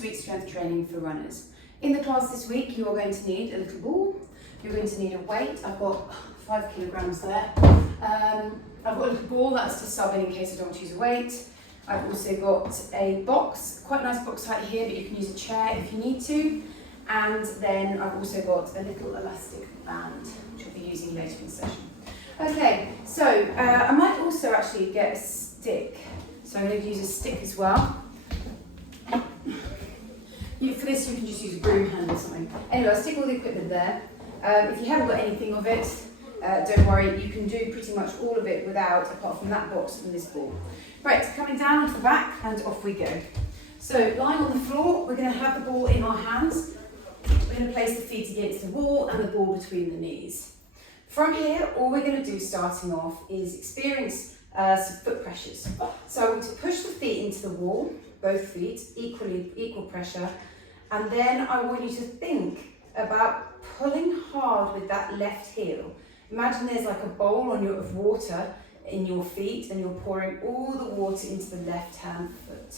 to week's strength training for runners. In the class this week, you are going to need a little ball. You're going to need a weight. I've got 5 kilograms there. I've got a little ball that's to sub in case I don't want to use a weight. I've also got a box, quite a nice box height here, but you can use a chair if you need to. And then I've also got a little elastic band, which I'll be using later in the session. Okay, so I might also actually get a stick. So I'm going to use a stick as well. For this you can just use a broom handle or something. Anyway, I'll stick all the equipment there. If you haven't got anything of it, don't worry, you can do pretty much all of it without, apart from that box and this ball. Right, coming down to the back and off we go. So lying on the floor, we're going to have the ball in our hands. We're going to place the feet against the wall and the ball between the knees. From here, all we're going to do starting off is experience some foot pressures. So I want to push the feet into the wall, both feet, equal pressure, and then I want you to think about pulling hard with that left heel. Imagine there's like a bowl of water in your feet and you're pouring all the water into the left hand foot.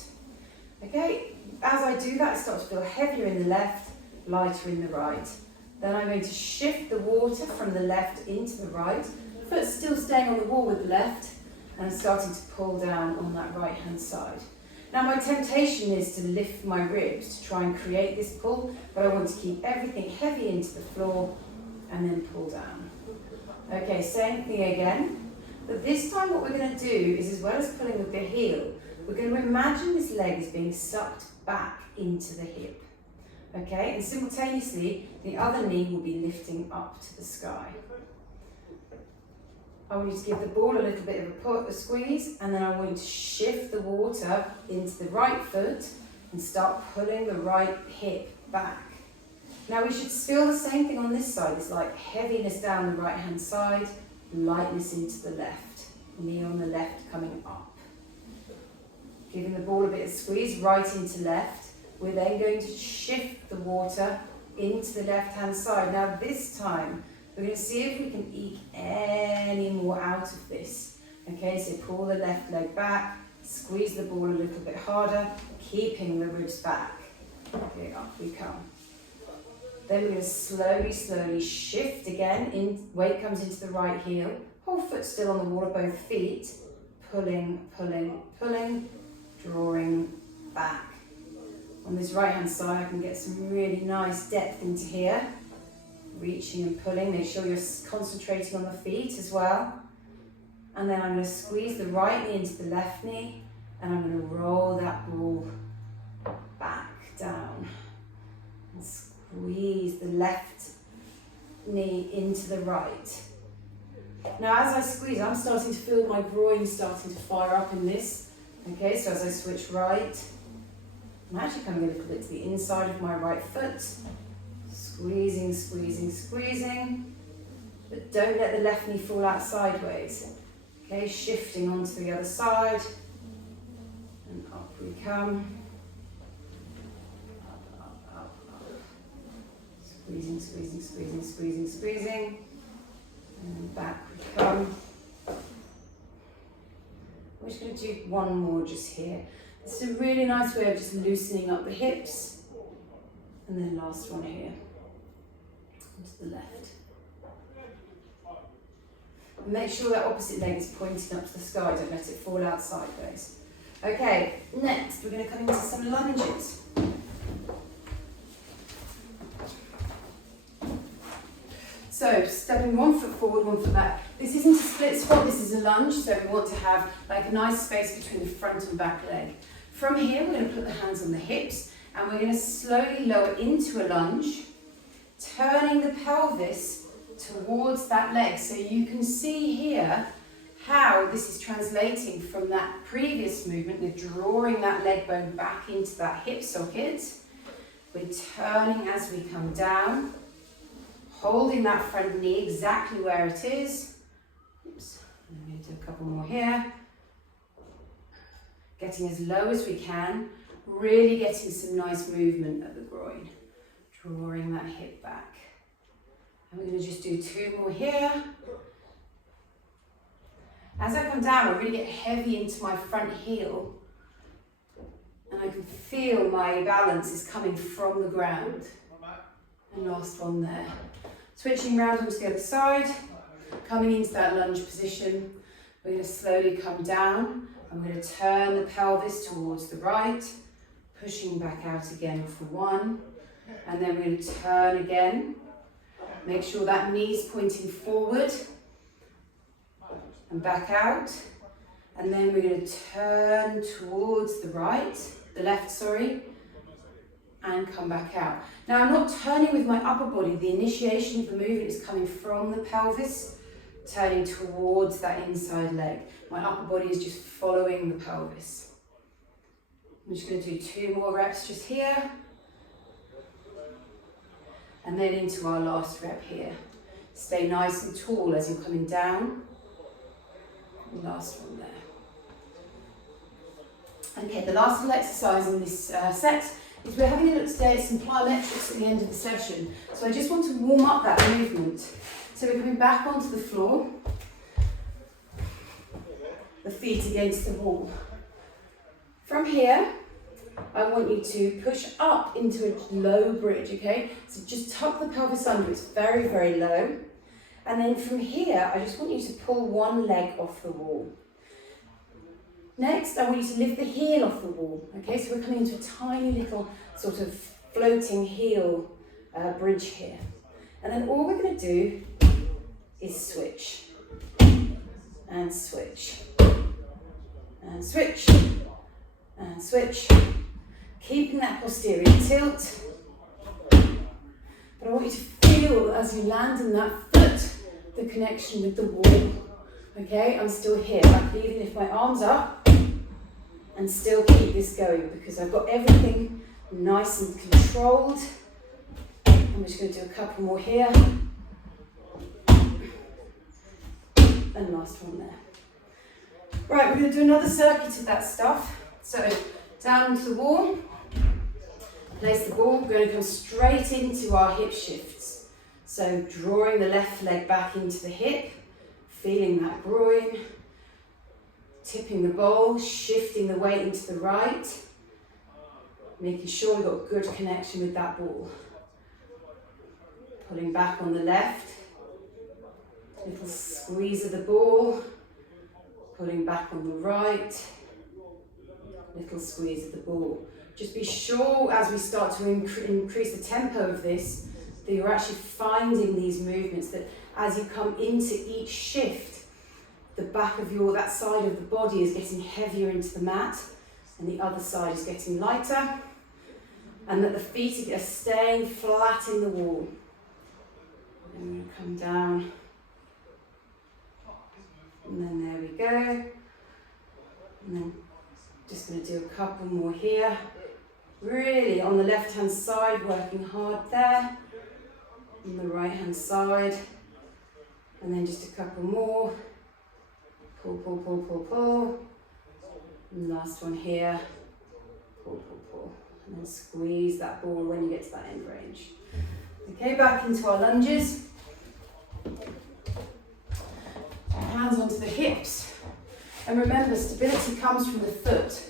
Okay, as I do that, I start to feel heavier in the left, lighter in the right. Then I'm going to shift the water from the left into the right, foot still staying on the wall with the left, and I'm starting to pull down on that right hand side. Now my temptation is to lift my ribs to try and create this pull, but I want to keep everything heavy into the floor and then pull down. Okay, same thing again, but this time what we're going to do is, as well as pulling with the heel, we're going to imagine this leg is being sucked back into the hip. Okay, and simultaneously the other knee will be lifting up to the sky. I want you to give the ball a little bit of a squeeze, and then I want you to shift the water into the right foot and start pulling the right hip back. Now we should feel the same thing on this side. It's like heaviness down the right hand side, lightness into the left, knee on the left coming up. Giving the ball a bit of squeeze right into left. We're then going to shift the water into the left hand side. Now this time we're going to see if we can eke any more out of this. Okay, so pull the left leg back, squeeze the ball a little bit harder, keeping the ribs back. Okay, up we come. Then we're going to slowly shift again. Weight comes into the right heel, whole foot still on the wall of both feet, pulling, drawing back. On this right hand side I can get some really nice depth into here. Reaching and pulling, make sure you're concentrating on the feet as well. And then I'm going to squeeze the right knee into the left knee, and I'm going to roll that ball back down. And squeeze the left knee into the right. Now as I squeeze, I'm starting to feel my groin starting to fire up in this. Okay, so as I switch right, I'm actually coming a little bit to the inside of my right foot. Squeezing, but don't let the left knee fall out sideways. Okay, shifting onto the other side, and up we come. Up. Squeezing, and back we come. We're just going to do one more just here. It's a really nice way of just loosening up the hips, and then last one here. To the left. Make sure that opposite leg is pointing up to the sky, don't let it fall out sideways. Okay, next we're going to come into some lunges. So stepping 1 foot forward, 1 foot back. This isn't a split squat, this is a lunge, so we want to have like a nice space between the front and back leg. From here we're going to put the hands on the hips and we're going to slowly lower into a lunge, turning the pelvis towards that leg. So you can see here how this is translating from that previous movement. We're drawing that leg bone back into that hip socket. We're turning as we come down, holding that front knee exactly where it is. Oops, I'm going to do a couple more here. Getting as low as we can, really getting some nice movement at the groin. Drawing that hip back. And we're going to just do 2 more here. As I come down, I really get heavy into my front heel. And I can feel my balance is coming from the ground. And last one there. Switching round onto the other side, coming into that lunge position. We're going to slowly come down. I'm going to turn the pelvis towards the right, pushing back out again for one. And then we're going to turn again. Make sure that knee's pointing forward. And back out. And then we're going to turn towards the right, the left, sorry, and come back out. Now I'm not turning with my upper body. The initiation of the movement is coming from the pelvis, turning towards that inside leg. My upper body is just following the pelvis. I'm just going to do 2 more reps just here. And then into our last rep here. Stay nice and tall as you're coming down. And last one there. Okay, the last little exercise in this set is we're having a look today at some plyometrics at the end of the session. So I just want to warm up that movement. So we're coming back onto the floor, the feet against the wall. From here, I want you to push up into a low bridge, okay? So just tuck the pelvis under, it's very, very low. And then from here, I just want you to pull one leg off the wall. Next, I want you to lift the heel off the wall, okay? So we're coming into a tiny little sort of floating heel bridge here. And then all we're going to do is switch, and switch, and switch, and switch. Keeping that posterior tilt. But I want you to feel as you land in that foot, the connection with the wall. Okay, I'm still here. I can even lift my arms up and still keep this going because I've got everything nice and controlled. I'm just going to do a couple more here. And last one there. Right, we're going to do another circuit of that stuff. So down onto the wall, place the ball. We're going to come straight into our hip shifts. So drawing the left leg back into the hip, feeling that groin, tipping the ball, shifting the weight into the right, making sure we've got good connection with that ball. Pulling back on the left, little squeeze of the ball, pulling back on the right, little squeeze of the ball. Just be sure as we start to increase the tempo of this, that you're actually finding these movements, that as you come into each shift, the back of that side of the body is getting heavier into the mat and the other side is getting lighter, and that the feet are staying flat in the wall. And we're going to come down, and then there we go, and then just going to do a couple more here, really on the left hand side, working hard there, on the right hand side, and then just a couple more, pull, pull, pull, pull, pull, and last one here, pull, pull, pull, and then squeeze that ball when you get to that end range. Okay, back into our lunges. Hands onto the hips. And remember, stability comes from the foot.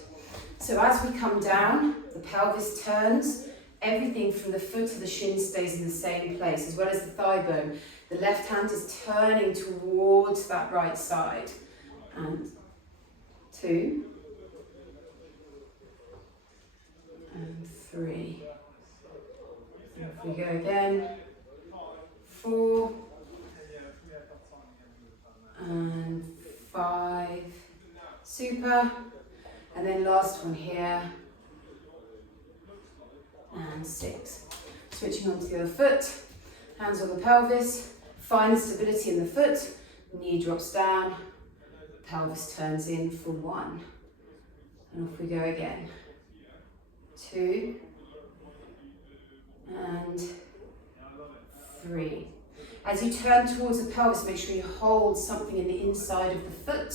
So as we come down, the pelvis turns. Everything from the foot to the shin stays in the same place, as well as the thigh bone. The left hand is turning towards that right side. And 2. And 3. Off we go again. 4. And 5. Super. And then last one here. And 6. Switching onto the other foot. Hands on the pelvis. Find the stability in the foot. Knee drops down. Pelvis turns in for 1. And off we go again. 2. And 3. As you turn towards the pelvis, make sure you hold something in the inside of the foot.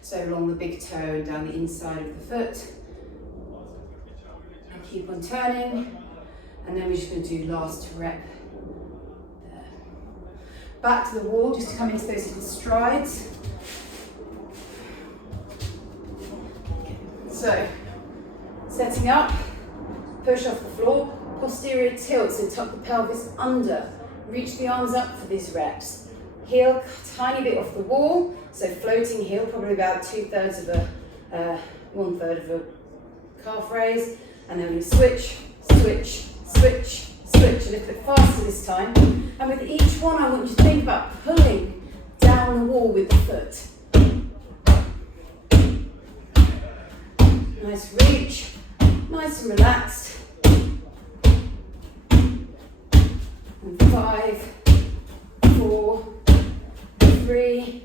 So along the big toe and down the inside of the foot. And keep on turning. And then we're just going to do last rep there. Back to the wall, just to come into those little strides. Okay. So Setting up, push off the floor, posterior tilt, so tuck the pelvis under. Reach the arms up for these reps. Heel tiny bit off the wall, so floating heel, probably about 2/3 of a, 1/3 of a calf raise. And then we switch, switch, switch, switch, a little bit faster this time. And with each one, I want you to think about pulling down the wall with the foot. Nice reach, nice and relaxed. And 5, 4, 3,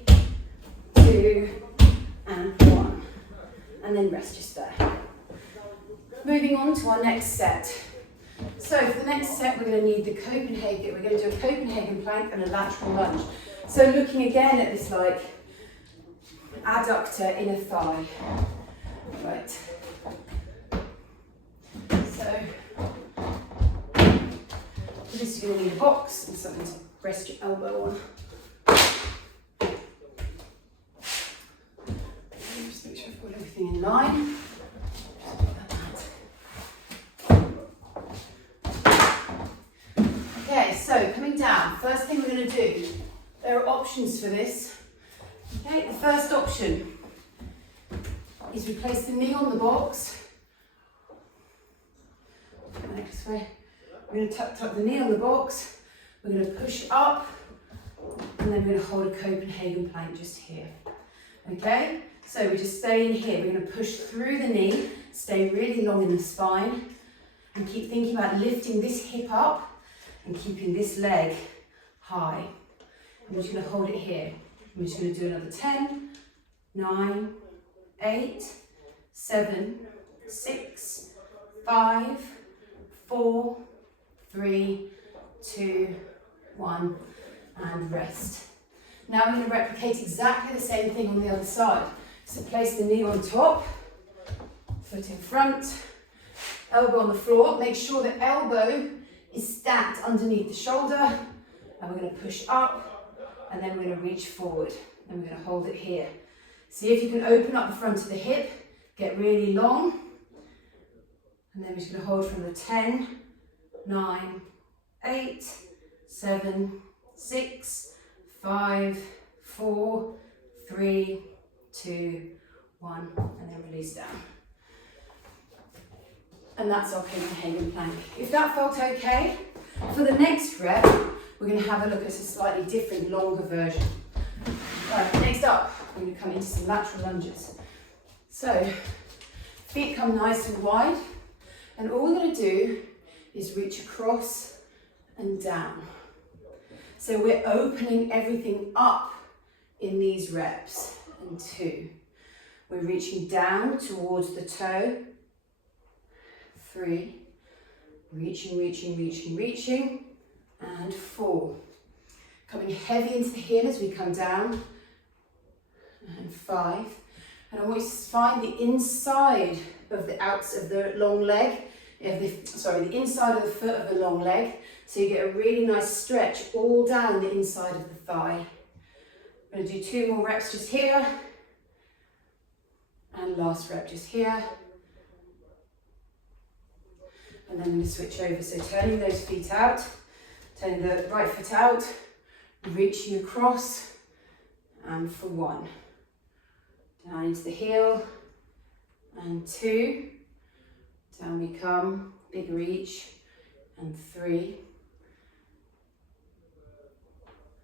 2, and 1. And then rest just there. Moving on to our next set. So for the next set, we're going to need the Copenhagen. We're going to do a Copenhagen plank and a lateral lunge. So looking again at this like adductor inner thigh. Right. So for this, you're going to need a box and something to rest your elbow on. Just make sure I've got everything in line. Okay, so coming down, first thing we're going to do, there are options for this. Okay, the first option is we place the knee on the box. Next way, we're going to tuck the knee on the box, we're going to push up, and then we're going to hold a Copenhagen plank just here. Okay, so we just stay in here, we're going to push through the knee, stay really long in the spine, and keep thinking about lifting this hip up and keeping this leg high. I'm just going to hold it here. I'm just going to do another 10, 9, 8, 7, 6, 5, 4, 3, 2, 1, and rest. Now we're going to replicate exactly the same thing on the other side. So place the knee on top, foot in front, elbow on the floor. Make sure the elbow is stacked underneath the shoulder, and we're going to push up, and then we're going to reach forward, and we're going to hold it here. See if you can open up the front of the hip, get really long, and then we're just going to hold from the 10, 9, 8, 7, 6, 5, 4, 3, 2, 1, and then release down. And that's our Copenhagen plank. If that felt okay, for the next rep, we're going to have a look at a slightly different, longer version. Right, next up, we're going to come into some lateral lunges. So, feet come nice and wide, and all we're going to do is reach across and down. So we're opening everything up in these reps. And 2. We're reaching down towards the toe. 3. Reaching, reaching, reaching, reaching. And 4. Coming heavy into the heel as we come down. And 5. And I want you to find the inside of the outs of the long leg, the inside of the foot of the long leg, so you get a really nice stretch all down the inside of the thigh. I'm going to do 2 more reps just here, and last rep just here. And then I'm going to switch over, so turning those feet out, turning the right foot out, reaching across, and for 1. Down into the heel, and 2, down we come, big reach, and 3,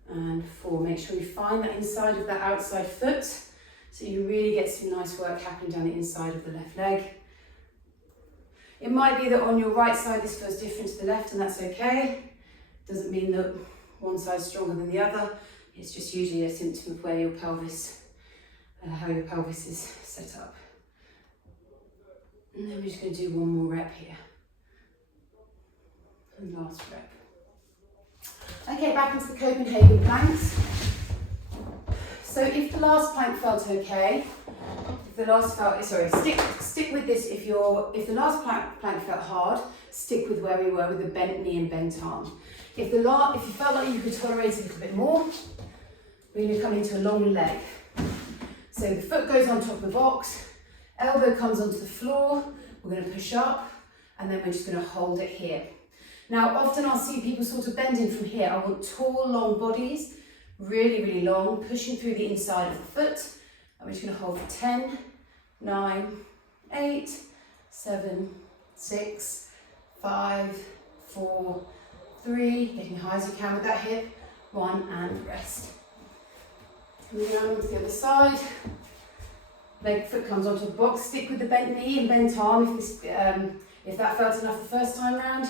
and 4. Make sure you find that inside of that outside foot, so you really get some nice work happening down the inside of the left leg. It might be that on your right side this feels different to the left, and that's okay. Doesn't mean that one side's stronger than the other. It's just usually a symptom of where your pelvis, how your pelvis is set up. And then we're just going to do 1 more rep here. And last rep. Okay, back into the Copenhagen planks. So if the last plank felt okay, stick with this. If the last plank felt hard, stick with where we were with the bent knee and bent arm. If you felt like you could tolerate a little bit more, we're going to come into a long leg. So the foot goes on top of the box, elbow comes onto the floor, We're going to push up, and then we're just going to hold it here. Now, often I'll see people sort of bending from here. I want tall, long bodies, really, really long, pushing through the inside of the foot. And we're just going to hold for 10, 9, 8, 7, 6, 5, 4, 3, getting high as you can with that hip, 1, and rest. Moving on to the other side. Foot comes onto the box, stick with the bent knee and bent arm if that felt enough the first time round.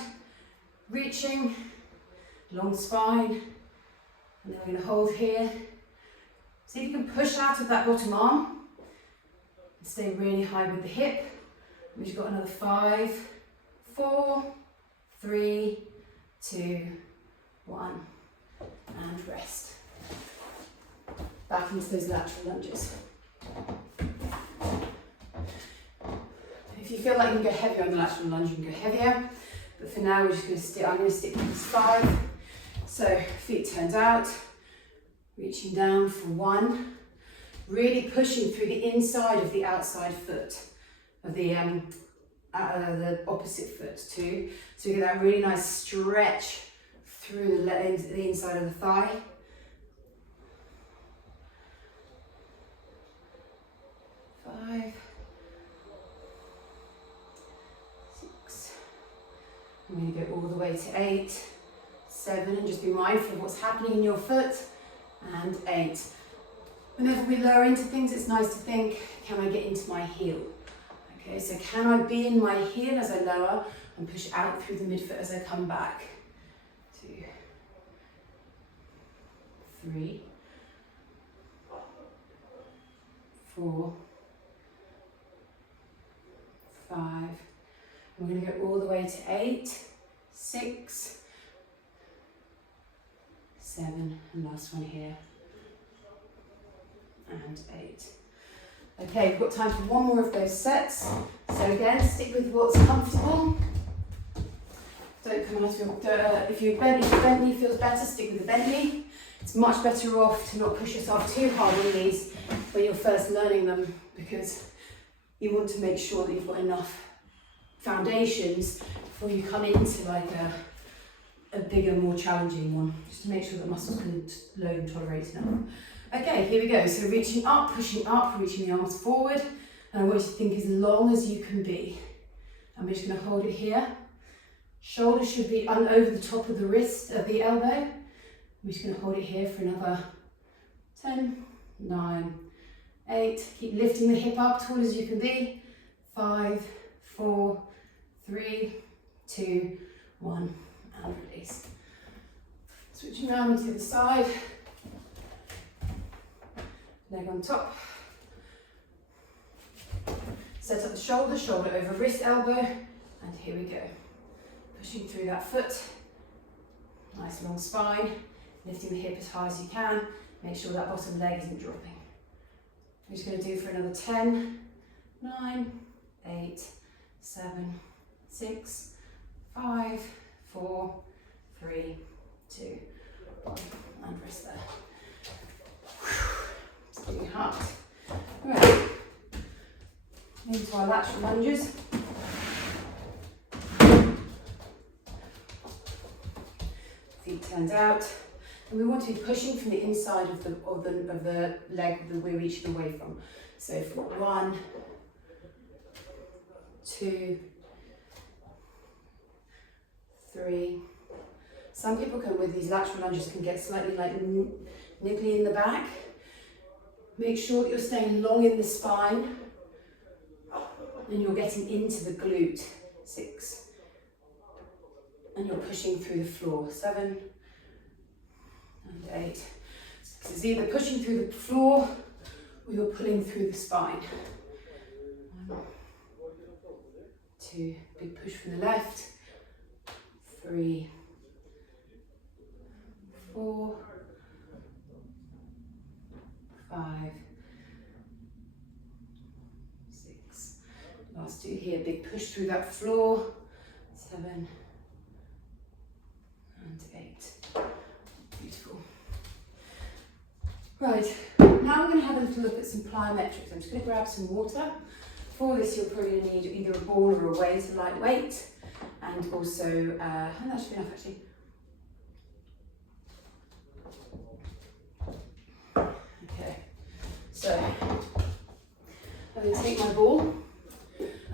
Reaching, long spine, and then we're going to hold here. See if you can push out of that bottom arm and stay really high with the hip. We've got another 5, 4, 3, 2, 1, and rest. Back into those lateral lunges. If you feel like you can go heavier on the lateral lunge, you can go heavier. But for now, we're just going to stick. I'm going to stick with this 5. So feet turned out, reaching down for 1. Really pushing through the inside of the outside foot of the opposite foot too. So you get that really nice stretch through the inside of the thigh. 5, 6. I'm going to go all the way to 8, 7, and just be mindful of what's happening in your foot, and 8. Whenever we lower into things, it's nice to think, can I get into my heel? Okay, so can I be in my heel as I lower and push out through the midfoot as I come back? 2, 3, 4, 5. We're going to go all the way to 8, 6, 7, and last one here, and 8. Okay, we've got time for one more of those sets. So again, stick with what's comfortable. Don't come out of your, if your bent knee feels better, stick with the bent knee. It's much better off to not push yourself too hard on these when you're first learning them, because you want to make sure that you've got enough foundations before you come into like a bigger, more challenging one, just to make sure that muscles can load and tolerate enough. Okay, here we go. So reaching up, pushing up, reaching the arms forward, and I want you to think as long as you can be. I'm just going to hold it here. Shoulders should be over the top of the wrist, of the elbow. I'm just going to hold it here for another 10, 9, 8. Keep lifting the hip up, tall as you can be. 5, 4, 3, 2, 1, and release. Switching around to the side. Leg on top. Set up the shoulder, shoulder over wrist, elbow, and here we go. Pushing through that foot. Nice long spine. Lifting the hip as high as you can. Make sure that bottom leg isn't dropping. We're just going to do for another 10, 9, 8, 7, 6, 5, 4, 3, 2, 1, and rest there. It's getting hot. Right, into our lateral lunges. Feet turned out, and we want to be pushing from the inside of the leg that we're reaching away from. So for 1, 2, 3. Some people with these lateral lunges can get slightly like niggly in the back. Make sure that you're staying long in the spine and you're getting into the glute. 6. And you're pushing through the floor. 7 and 8. So it's either pushing through the floor or you're pulling through the spine. 1, 2, big push from the left. 3, 4, 5, 6. Last 2 here, big push through that floor. 7 and 8. Beautiful. Right, now we're going to have a little look at some plyometrics. I'm just going to grab some water. For this, you'll probably need either a ball or a weight, a light weight, and also, and that should be enough actually. Okay, so I'm going to take my ball.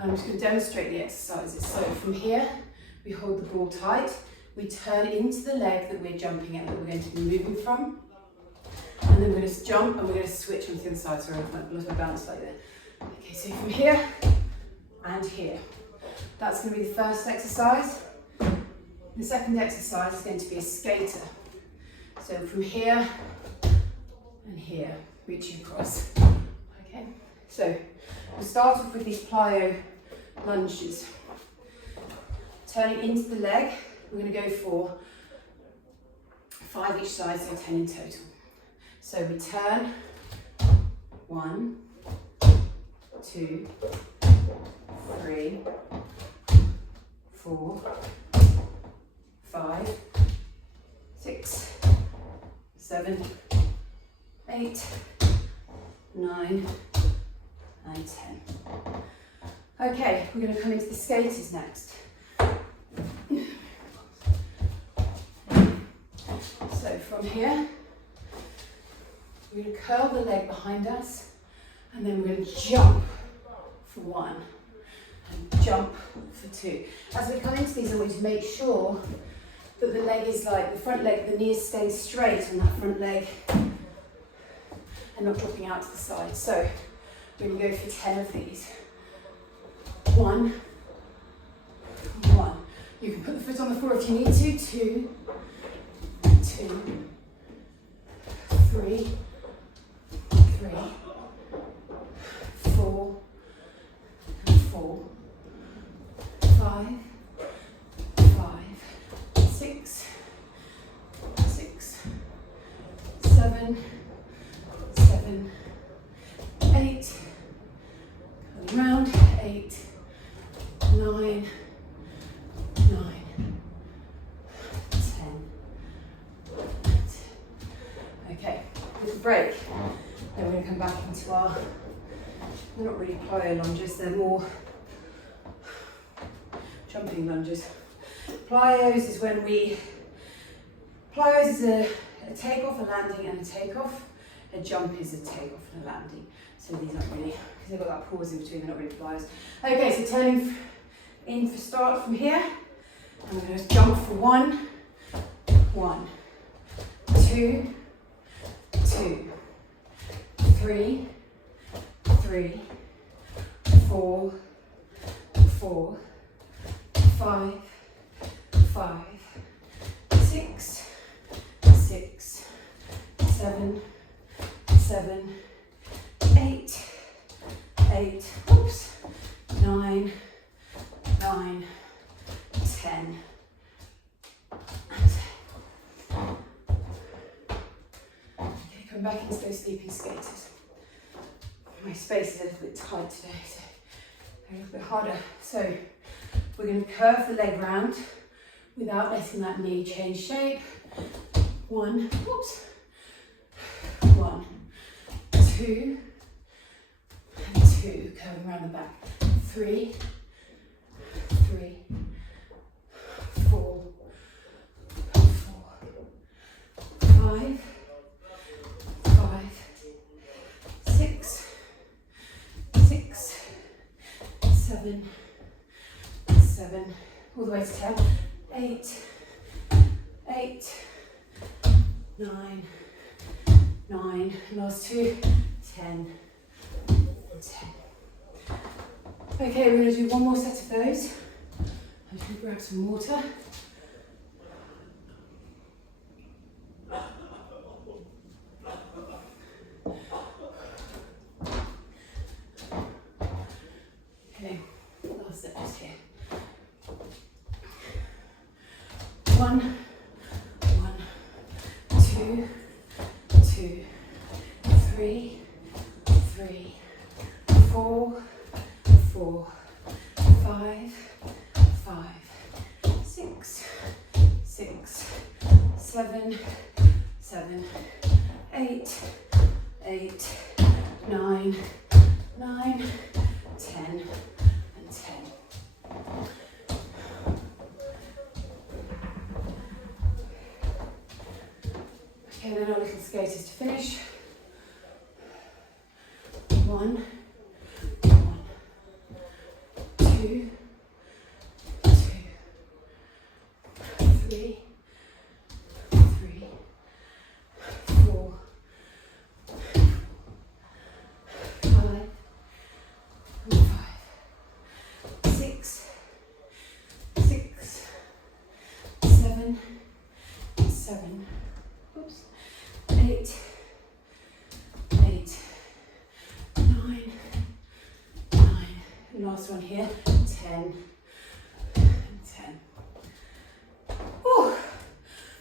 I'm just going to demonstrate the exercises. So from here, we hold the ball tight. We turn into the leg that we're jumping at, that we're going to be moving from. And then we're going to jump and we're going to switch onto the other side. Sorry, I've lost my balance like that. Okay, so from here and here. That's going to be the first exercise. The second exercise is going to be a skater. So from here and here, reaching across. Okay, so we'll start off with these plyo lunges. Turning into the leg, we're going to go for 5 each side, so 10 in total. So we turn, 1, 2, 3, 4, 5, 6, 7, 8, 9, and 10. Okay, we're going to come into the skaters next. So from here, we're going to curl the leg behind us, and then we're going to jump for 1, and jump for 2. As we come into these, I want you to make sure that the leg is like, the front leg, the knee is staying straight on that front leg, and not dropping out to the side. So we're going to go for 10 of these. 1, 1. You can put the foot on the floor if you need to. 2, 2, 3, 3, 4, 4, 5, 5, 6, 6, 7, 7, 8, coming round, 8, 9, 9, 10. Okay, little break. Then we're going to come back into our, they're not really plyo lunges, they're more jumping lunges. Plyos is when we, plyos is a takeoff, a landing and a takeoff. A jump is a takeoff and a landing. So these aren't really, because they've got that pause in between, they're not really plyos. Okay, so turning in for start from here. And we're going to jump for 1, 1, 2, 2, 3, 3, 4, 4, 5, 5, 6, 6, 7, 7, 8, 8, oops, 9, 9, 10. Okay, come back into those sleeping skaters. My space is a little bit tight today, so a little bit harder. So we're going to curve the leg round without letting that knee change shape. 1, oops, 1, 2, and 2, curving around the back. 3, 3, 4, 4, 5, 5, 6, 6, 7, 7, all the way to 10, 8, 8, 9, 9, last 2, 10, 10. Okay, we're going to do one more set of those. I'm just going to grab some water. Okay, last set just here. 1, 1, 2, 2, 3, 3, 4, 4, 5, 5, 6, 6, 7, 7, 8, 8, 9, 9, 10, and 10. Okay, then our little skaters to finish. 1, 2, 3, 4, 5, 6, 7, 8, 9. Last one here, 10, and 10. Whew.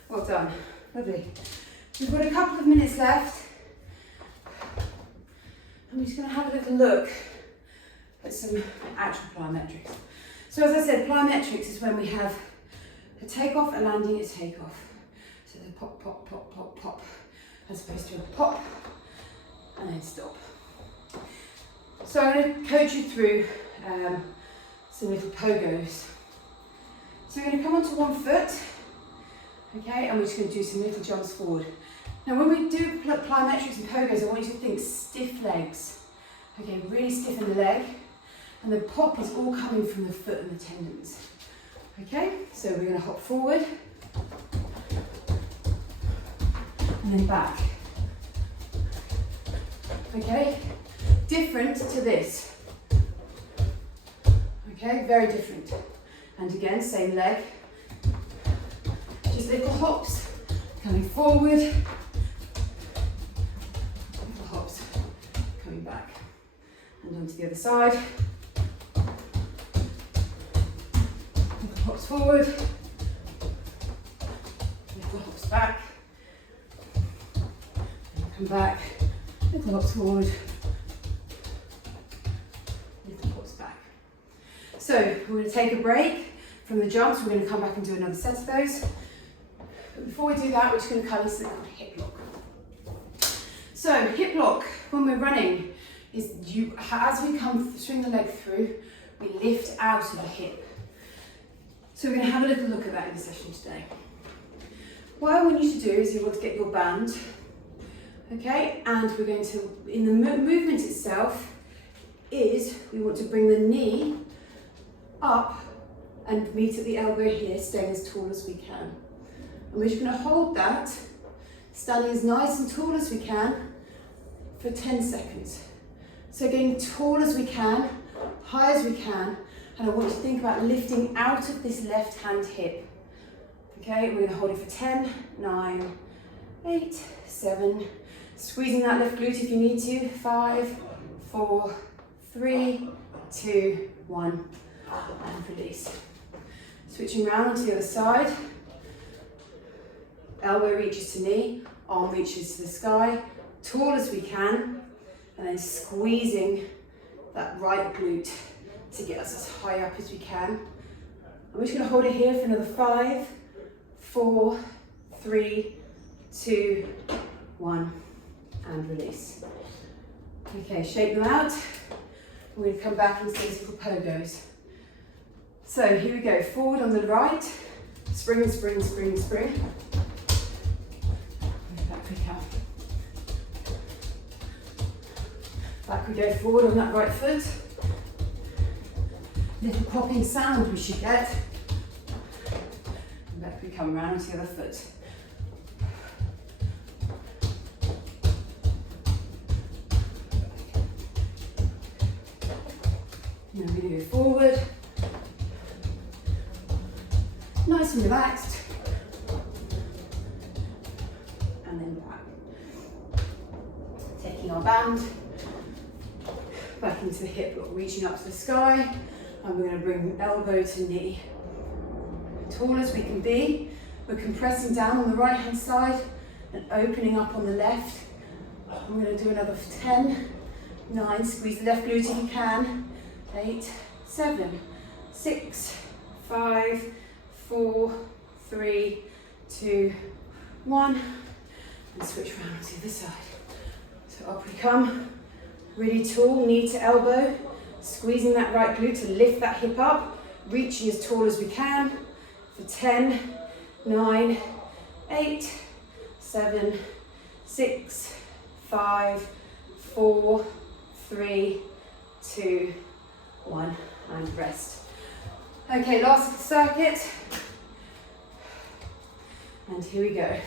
Well done, lovely. We've got a couple of minutes left. I'm just going to have a little look at some actual plyometrics. So as I said, plyometrics is when we have a takeoff, a landing, a takeoff. So the pop, pop, pop, pop, pop, as opposed to a pop, and then stop. So I'm going to coach you through some little pogos. So we're going to come onto one foot, okay, and we're just going to do some little jumps forward. Now when we do plyometrics and pogos, I want you to think stiff legs. Okay, really stiffen the leg, and the pop is all coming from the foot and the tendons. Okay, so we're going to hop forward, and then back. Okay, different to this. Okay, very different. And again, same leg. Just little hops, coming forward. Little hops, coming back. And onto the other side. Little hops forward. Little hops back. And come back. Little hops forward. So we're going to take a break from the jumps. We're going to come back and do another set of those. But before we do that, we're just going to come into the hip lock. So hip lock, when we're running, is as we swing the leg through, we lift out of the hip. So we're going to have a little look at that in the session today. What I want you to do is you want to get your band, okay, and we're going to, in the movement itself, is we want to bring the knee up and meet at the elbow here, staying as tall as we can. And we're just going to hold that, standing as nice and tall as we can for 10 seconds. So getting tall as we can, high as we can, and I want you to think about lifting out of this left hand hip. Okay, we're going to hold it for 10, 9, 8, 7, squeezing that left glute if you need to, 5, 4, 3, 2, 1. And release. Switching around onto the other side. Elbow reaches to knee, arm reaches to the sky, tall as we can, and then squeezing that right glute to get us as high up as we can. I'm just going to hold it here for another 5, 4, 3, 2, 1, and release. Okay, shake them out. We're going to come back into these little pogos. So here we go, forward on the right, spring, spring, spring, spring. Back we come. Back we go forward on that right foot. Little popping sound we should get. And back we come round to the other foot. Now we're going to go forward. Nice and relaxed. And then back. Taking our band back into the hip lock, reaching up to the sky, and we're going to bring elbow to knee. Tall as we can be, we're compressing down on the right hand side and opening up on the left. I'm going to do another 10, 9, squeeze the left glute if you can, 8, 7, 6, 5, 4, 3, 2, 1, and switch around to the other side. So up we come, really tall, knee to elbow, Squeezing that right glute to lift that hip up, reaching as tall as we can for 10, 9, 8, 7, 6, 5, 4, 3, 2, 1, and rest. Okay, last circuit. And here we go. Back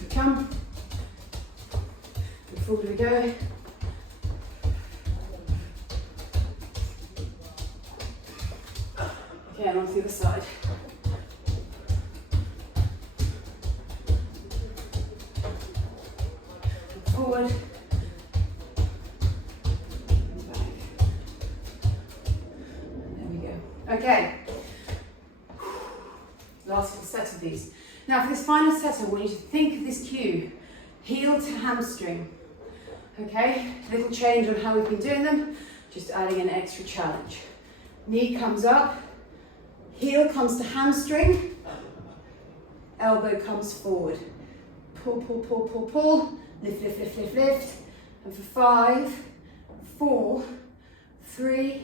we come. And forward we go. Okay, and on to the other side. Forward. And back. There we go. Okay. Last set of these. Now for this final set, I want you to think of this cue, heel to hamstring. Okay, little change on how we've been doing them, just adding an extra challenge. Knee comes up, heel comes to hamstring, elbow comes forward. Pull, pull, pull, pull, pull, lift, lift, lift, lift, lift. And for 5, 4, 3,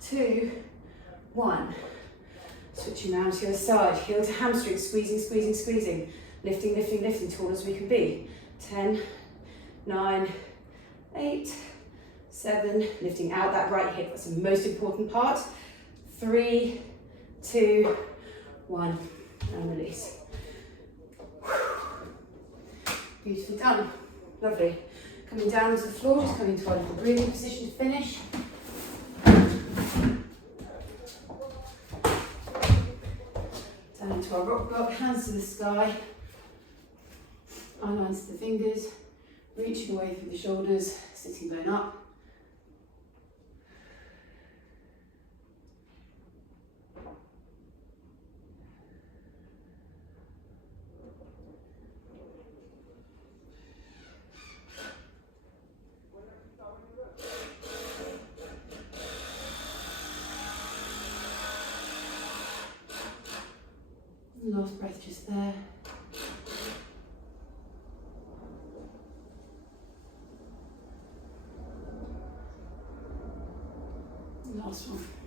2, 1. Switching around to the other side, heel to hamstring, squeezing, squeezing, squeezing, lifting, lifting, lifting, tall as we can be. 10, 9, 8, 7, lifting out that right hip, that's the most important part. 3, 2, 1, and release. Beautifully done, lovely. Coming down to the floor, just coming to our little breathing position to finish. Down into our rock block, hands to the sky, eye lines to the fingers, reaching away through the shoulders, sitting bone up. Last breath just there. Last one.